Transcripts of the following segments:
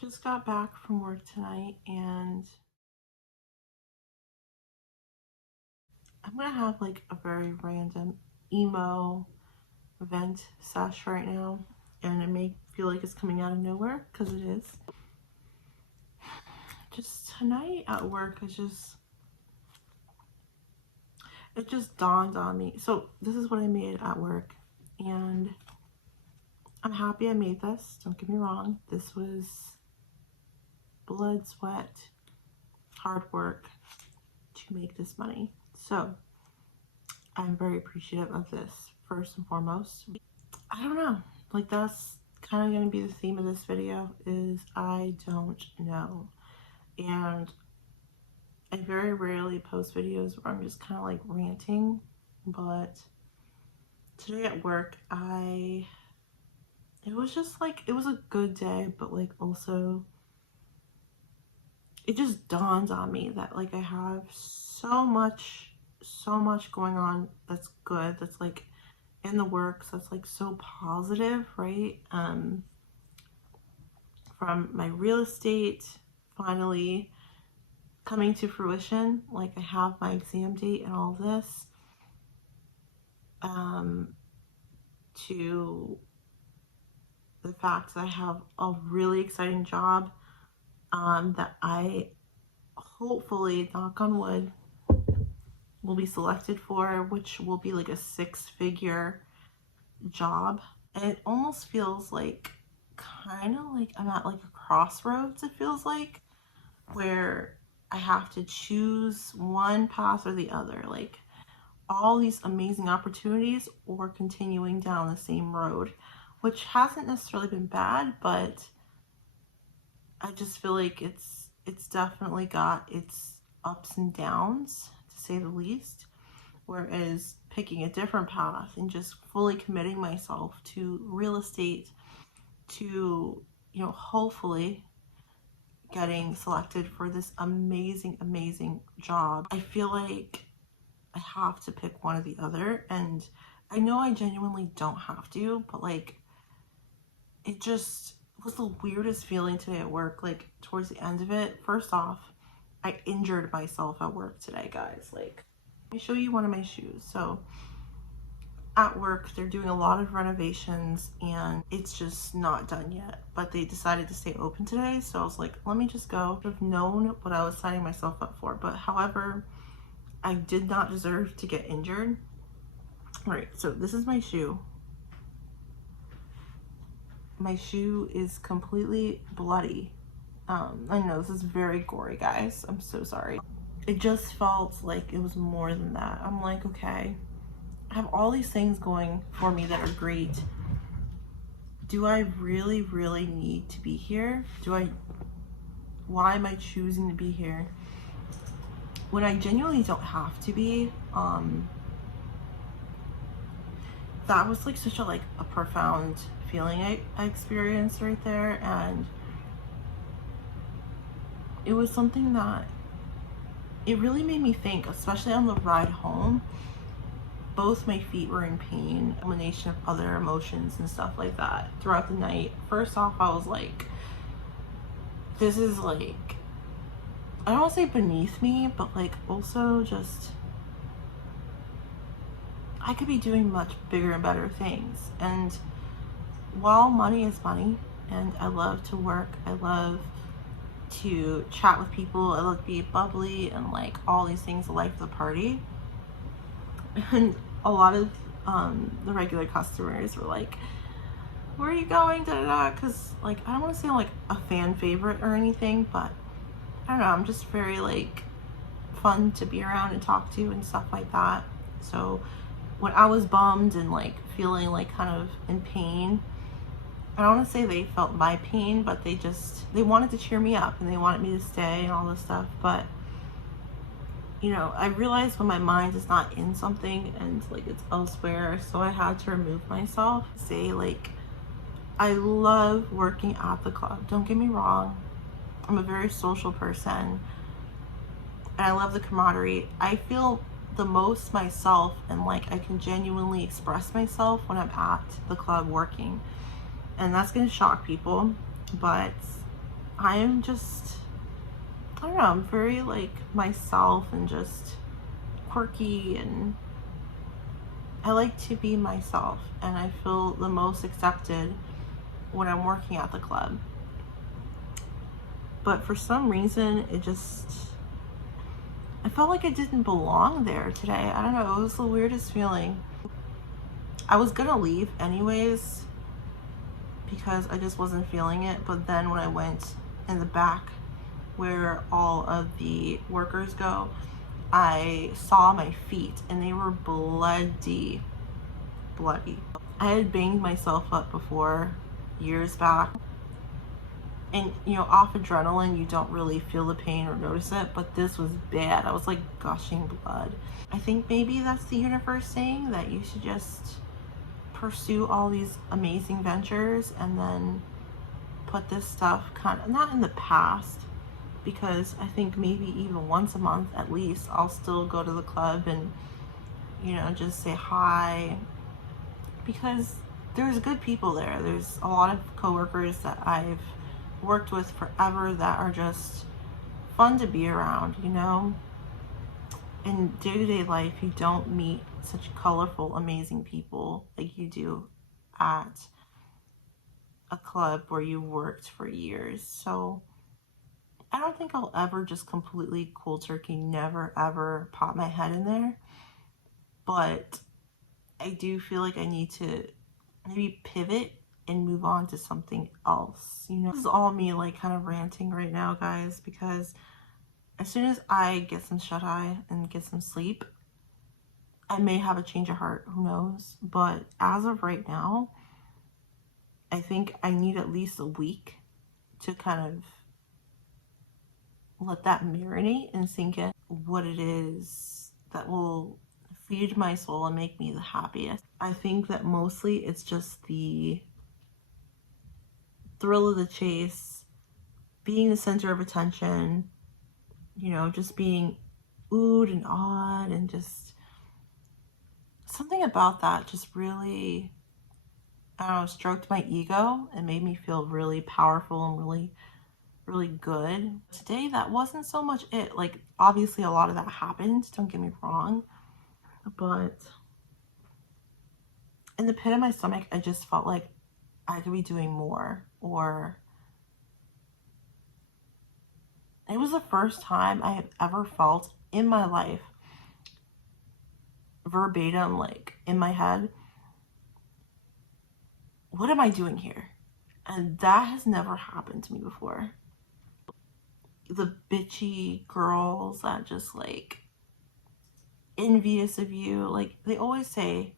Just got back from work tonight and I'm gonna have like a very random emo vent sesh right now, and it may feel like it's coming out of nowhere because it is. Just tonight at work, it just dawned on me. So this is what I made at work, and I'm happy I made this. Don't get me wrong. This was blood, sweat, hard work to make this money. So I'm very appreciative of this, first and foremost. I don't know, like that's kind of going to be the theme of this video, is I don't know. And I very rarely post videos where I'm just kind of like ranting, but today at work, it was just like, it was a good day, but like also it just dawned on me that like I have so much going on that's good, that's like in the works, that's like so positive, right? From my real estate finally coming to fruition, like I have my exam date and all this, to the fact that I have a really exciting job that I hopefully, knock on wood, will be selected for, which will be like a 6-figure job. And it almost feels like kind of like I'm at like a crossroads, it feels like, where I have to choose one path or the other, like all these amazing opportunities or continuing down the same road, which hasn't necessarily been bad, but I just feel like it's definitely got its ups and downs, to say the least. Whereas picking a different path and just fully committing myself to real estate, to, you know, hopefully getting selected for this amazing job, I feel like I have to pick one or the other. And I know I genuinely don't have to, but like it just was the weirdest feeling today at work. Like towards the end of it, first off, I injured myself at work today, guys. Like, let me show you one of my shoes. So at work, they're doing a lot of renovations and it's just not done yet, but they decided to stay open today. So I was like, let me just go. I've known what I was signing myself up for, but however, I did not deserve to get injured. All right, so this is my shoe. My shoe is completely bloody. I know this is very gory, guys. I'm so sorry. It just felt like it was more than that. I'm like, okay, I have all these things going for me that are great. Do I really need to be here? Why am I choosing to be here when I genuinely don't have to be? That was like such a profound feeling I experienced right there, and it was something that it really made me think, especially on the ride home. Both my feet were in pain, a combination of other emotions and stuff like that throughout the night. First off, I was like, this is like, I don't want to say beneath me, but like also just, I could be doing much bigger and better things. And while money is money, and I love to work, I love to chat with people, I love to be bubbly and like all these things, the life of the party. And a lot of the regular customers were like, where are you going, da da da, because like I don't want to say I'm like a fan favorite or anything, but I don't know, I'm just very like fun to be around and talk to and stuff like that. So when I was bummed and like feeling like kind of in pain, I don't want to say they felt my pain, but they wanted to cheer me up and they wanted me to stay and all this stuff. But you know, I realized when my mind is not in something and like it's elsewhere, so I had to remove myself. Say like, I love working at the club, don't get me wrong, I'm a very social person and I love the camaraderie. I feel the most myself and like I can genuinely express myself when I'm at the club working. And that's gonna shock people, but I am just, I don't know, I'm very like myself and just quirky, and I like to be myself, and I feel the most accepted when I'm working at the club. But for some reason, I felt like I didn't belong there today. I don't know, it was the weirdest feeling. I was gonna leave anyways because I just wasn't feeling it, but then when I went in the back where all of the workers go, I saw my feet and they were bloody. I had banged myself up before years back, and off adrenaline you don't really feel the pain or notice it, but this was bad. I was like gushing blood. I think maybe that's the universe saying that you should just pursue all these amazing ventures and then put this stuff kind of not in the past, because I think maybe even once a month at least I'll still go to the club and just say hi, because there's good people there. There's a lot of coworkers that I've worked with forever that are just fun to be around. In day-to-day life you don't meet such colorful, amazing people like you do at a club where you worked for years. So I don't think I'll ever just completely cold turkey never ever pop my head in there, but I do feel like I need to maybe pivot and move on to something else. This is all me like kind of ranting right now, guys, because as soon as I get some shut-eye and get some sleep, I may have a change of heart, who knows? But as of right now, I think I need at least a week to kind of let that marinate and sink in what it is that will feed my soul and make me the happiest. I think that mostly it's just the thrill of the chase, being the center of attention, just being oohed and awed, and just something about that just really, I don't know, stroked my ego and made me feel really powerful and really good. Today, that wasn't so much it. Like, obviously a lot of that happened, don't get me wrong, but in the pit of my stomach, I just felt like I could be doing more. Or it was the first time I have ever felt in my life, verbatim, like in my head, what am I doing here? And that has never happened to me before. The bitchy girls that just like envious of you, like they always say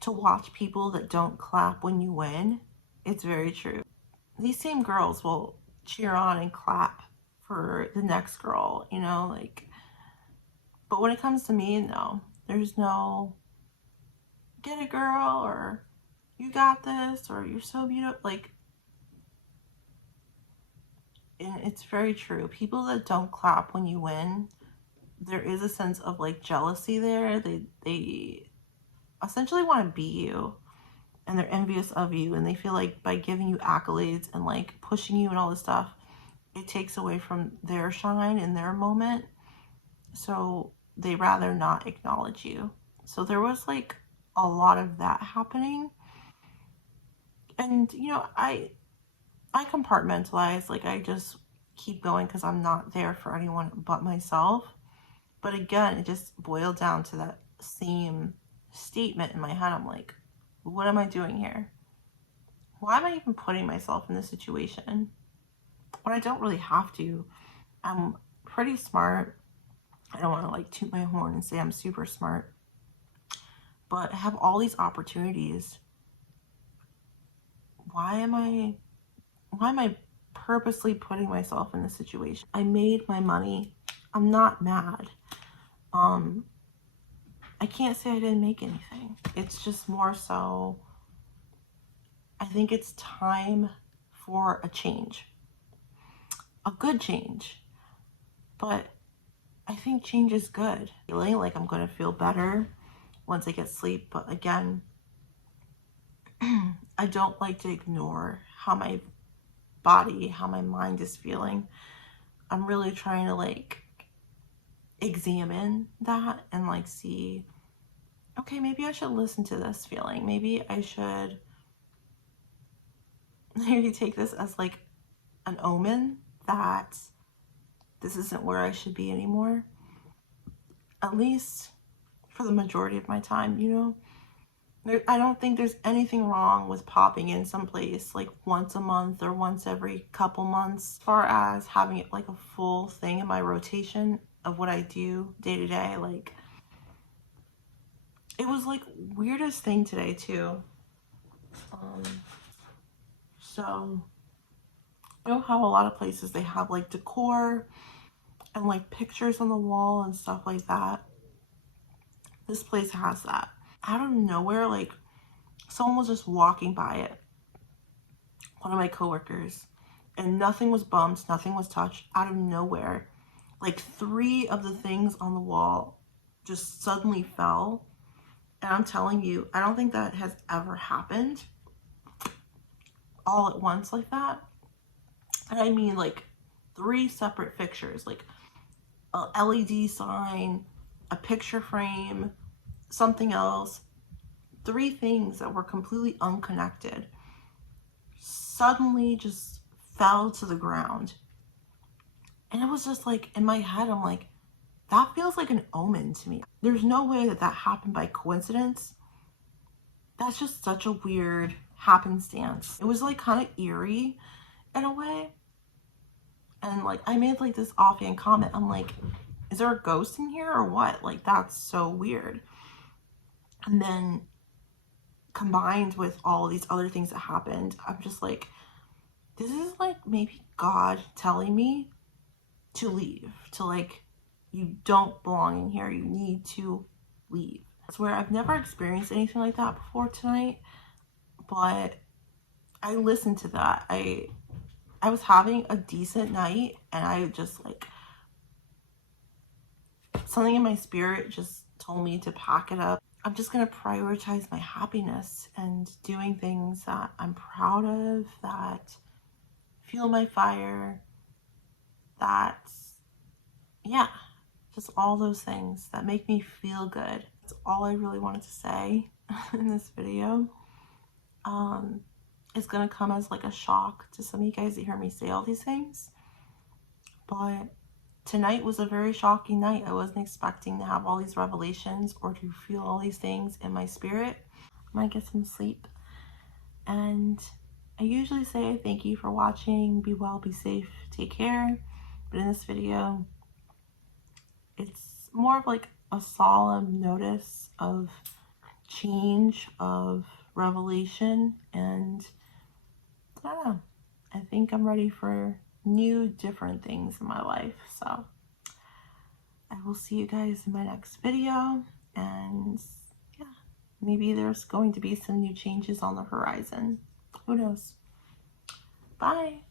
to watch people that don't clap when you win. It's very true. These same girls will cheer on and clap for the next girl, like, but when it comes to me, no, there's no get it girl, or you got this, or you're so beautiful. Like, and it's very true. People that don't clap when you win, there is a sense of like jealousy there. They essentially want to be you, and they're envious of you, and they feel like by giving you accolades and like pushing you and all this stuff, it takes away from their shine in their moment. So they rather not acknowledge you. So there was like a lot of that happening. And I compartmentalize, like I just keep going because I'm not there for anyone but myself. But again, it just boiled down to that same statement in my head. I'm like, what am I doing here? Why am I even putting myself in this situation when I don't really have to? I'm pretty smart. I don't want to like toot my horn and say I'm super smart, but I have all these opportunities. Why am I purposely putting myself in this situation? I made my money. I'm not mad. I can't say I didn't make anything. It's just more so, I think it's time for a change. A good change. But I think change is good. Feeling like I'm going to feel better once I get sleep. But again, I don't like to ignore how my body, how my mind is feeling. I'm really trying to like examine that and like see, okay, maybe I should listen to this feeling. Maybe I should maybe take this as like an omen that this isn't where I should be anymore. At least for the majority of my time, you know? I don't think there's anything wrong with popping in someplace like once a month or once every couple months. As far as having it like a full thing in my rotation of what I do day to day, like it was like weirdest thing today too. So you know how a lot of places they have like decor and like pictures on the wall and stuff like that? This place has that. Out of nowhere, like someone was just walking by it, one of my coworkers, and nothing was bumped, nothing was touched. Out of nowhere, like 3 of the things on the wall just suddenly fell. And I'm telling you, I don't think that has ever happened all at once like that. And I mean like 3 separate fixtures, like a LED sign, a picture frame, something else, 3 things that were completely unconnected suddenly just fell to the ground. And it was just like, in my head, I'm like, that feels like an omen to me. There's no way that that happened by coincidence. That's just such a weird happenstance. It was like kind of eerie in a way. And like, I made like this offhand comment. I'm like, is there a ghost in here or what? Like, that's so weird. And then combined with all these other things that happened, I'm just like, this is like maybe God telling me to leave, to like, you don't belong in here, you need to leave. I swear I've never experienced anything like that before tonight, but I listened to that. I was having a decent night and I just like, something in my spirit just told me to pack it up. I'm just going to prioritize my happiness and doing things that I'm proud of, that fuel my fire, that, yeah, just all those things that make me feel good. That's all I really wanted to say in this video. It's gonna come as like a shock to some of you guys to hear me say all these things, but tonight was a very shocking night. I wasn't expecting to have all these revelations or to feel all these things in my spirit. I'm gonna get some sleep, and I usually say thank you for watching. Be well, be safe, take care. But in this video, it's more of like a solemn notice of change, of revelation, and I don't know. I think I'm ready for new, different things in my life. So I will see you guys in my next video, and yeah, maybe there's going to be some new changes on the horizon. Who knows? Bye.